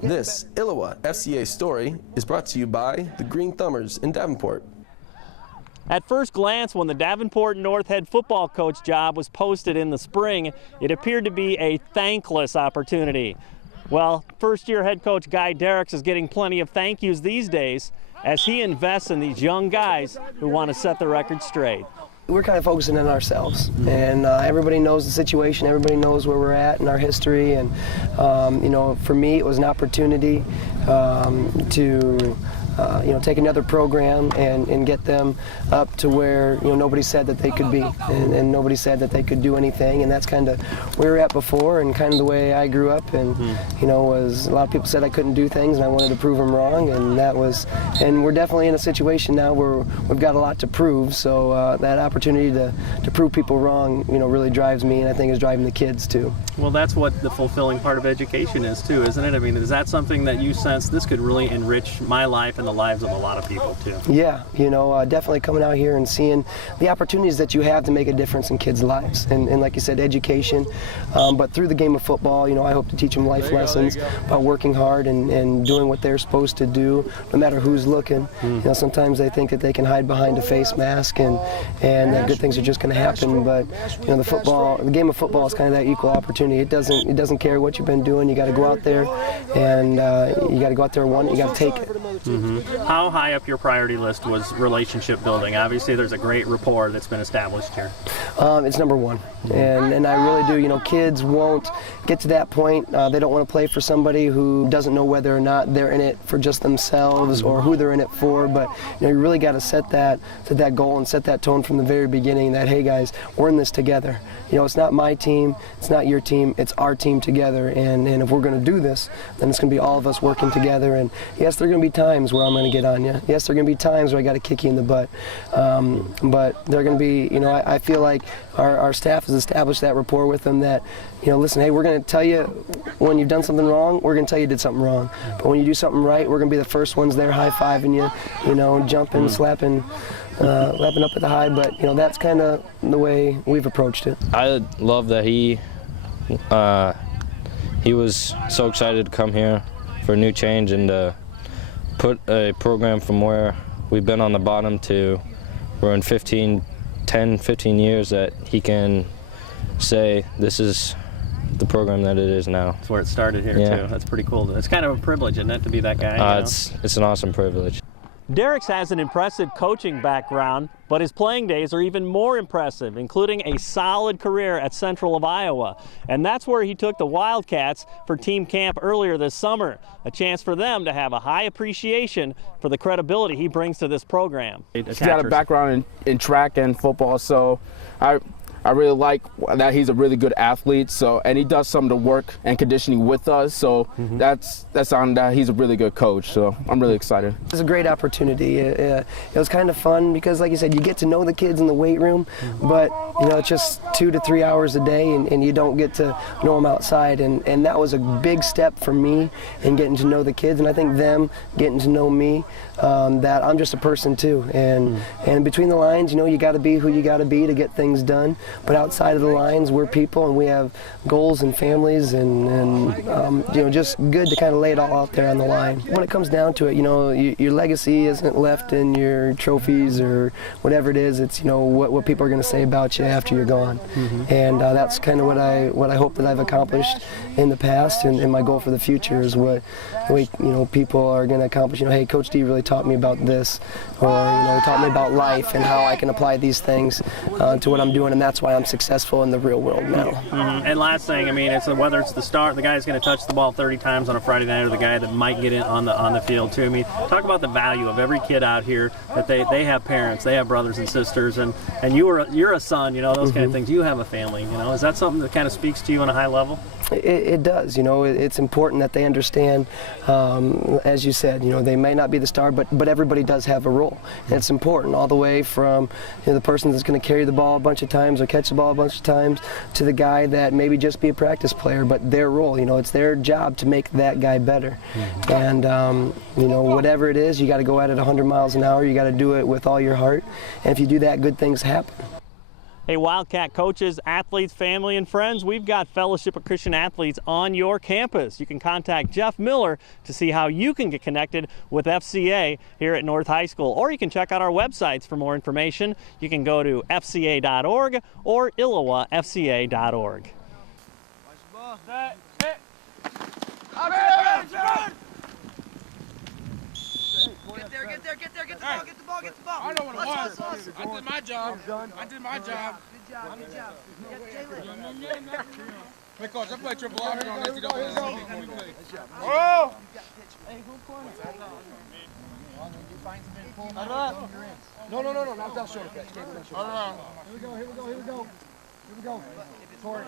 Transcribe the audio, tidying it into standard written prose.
This ILLOWA FCA story is brought to you by the Green Thumbers in Davenport. At first glance, when the Davenport North head football coach job was posted in the spring, it appeared to be a thankless opportunity. Well, first-year head coach Dierikx is getting plenty of thank yous these days as he invests in these young guys who want to set the record straight. We're kind of focusing on ourselves, and everybody knows the situation, everybody knows where we're at in our history, and you know, for me it was an opportunity to take another program and get them up to where nobody said that they could be, and nobody said that they could do anything, and that's kind of where we're at before, and kind of the way I grew up, and was a lot of people said I couldn't do things, and I wanted to prove them wrong, and we're definitely in a situation now where we've got a lot to prove, so that opportunity to prove people wrong, really drives me, and I think is driving the kids too. Well, that's what the fulfilling part of education is too, isn't it? I mean, is that something that you sense this could really enrich my life and the lives of a lot of people too? Yeah, definitely coming out here and seeing the opportunities that you have to make a difference in kids' lives, and like you said, education, but through the game of football, I hope to teach them life lessons about working hard and doing what they're supposed to do, no matter who's looking. Sometimes they think that they can hide behind a face mask and that good things are just going to happen, but the game of football is kind of that equal opportunity. It doesn't care what you've been doing. You got to go out there and you got to go out there and want it. You got to take it. How high up your priority list was relationship building? Obviously, there's a great rapport that's been established here. It's number one, and I really do. Kids won't get to that point. They don't want to play for somebody who doesn't know whether or not they're in it for just themselves or who they're in it for. But you really got to set that goal and set that tone from the very beginning. That, hey guys, we're in this together. It's not my team, it's not your team, it's our team together. And if we're going to do this, then it's going to be all of us working together. And yes, there are going to be times where I'm going to get on you. Yes, there are going to be times where I got to kick you in the butt. But there are going to be, I feel like our staff has established that rapport with them that, listen, hey, we're going to tell you when you've done something wrong, we're going to tell you did something wrong. But when you do something right, we're going to be the first ones there high-fiving you, jumping, slapping, lapping up at the high. But, that's kind of the way we've approached it. I love that he was so excited to come here for a new change and put a program from where we've been on the bottom to we're in 10, 15 years that he can say this is the program that it is now. That's where it started here too. That's pretty cool. It's kind of a privilege, isn't it, to be that guy? It's an awesome privilege. Dierikx has an impressive coaching background, but his playing days are even more impressive, including a solid career at Central of Iowa. And that's where he took the Wildcats for team camp earlier this summer, a chance for them to have a high appreciation for the credibility he brings to this program. He's got a background in track and football, so I really like that he's a really good athlete, and he does some of the work and conditioning with us, so that's on that. He's a really good coach, so I'm really excited. It's a great opportunity. It was kind of fun because, like you said, you get to know the kids in the weight room, but it's just 2 to 3 hours a day, and you don't get to know them outside, and that was a big step for me in getting to know the kids, and I think them getting to know me, that I'm just a person too, and between the lines, you got to be who you got to be to get things done. But outside of the lines, we're people, and we have goals and families, and just good to kind of lay it all out there on the line. When it comes down to it, your legacy isn't left in your trophies or whatever it is. It's what people are going to say about you after you're gone, and that's kind of what I hope that I've accomplished in the past, and my goal for the future is what people are going to accomplish. Hey, Coach D really taught me about this, or he taught me about life and how I can apply these things to what I'm doing, and that's why I'm successful in the real world now. And last thing, it's whether it's the guy who's going to touch the ball 30 times on a Friday night, or the guy that might get in on the field too. Talk about the value of every kid out here, that they have parents, they have brothers and sisters, and you're a son, those kind of things. You have a family, is that something that kind of speaks to you on a high level? It does. It's important that they understand, as you said, they may not be the star, but everybody does have a role. And it's important, all the way from the person that's going to carry the ball a bunch of times or catch the ball a bunch of times to the guy that maybe just be a practice player, but their role, it's their job to make that guy better. And whatever it is, you got to go at it 100 miles an hour. You got to do it with all your heart, and if you do that, good things happen. Hey, Wildcat coaches, athletes, family, and friends, we've got Fellowship of Christian Athletes on your campus. You can contact Jeff Miller to see how you can get connected with FCA here at North High School. Or you can check out our websites for more information. You can go to fca.org or illowafca.org. Get the ball. I know what it was. I did my job. Good job. Hey, coach, I play triple R. Oh! Hey, who corner? No, not that short catch. Here we go. Torrey.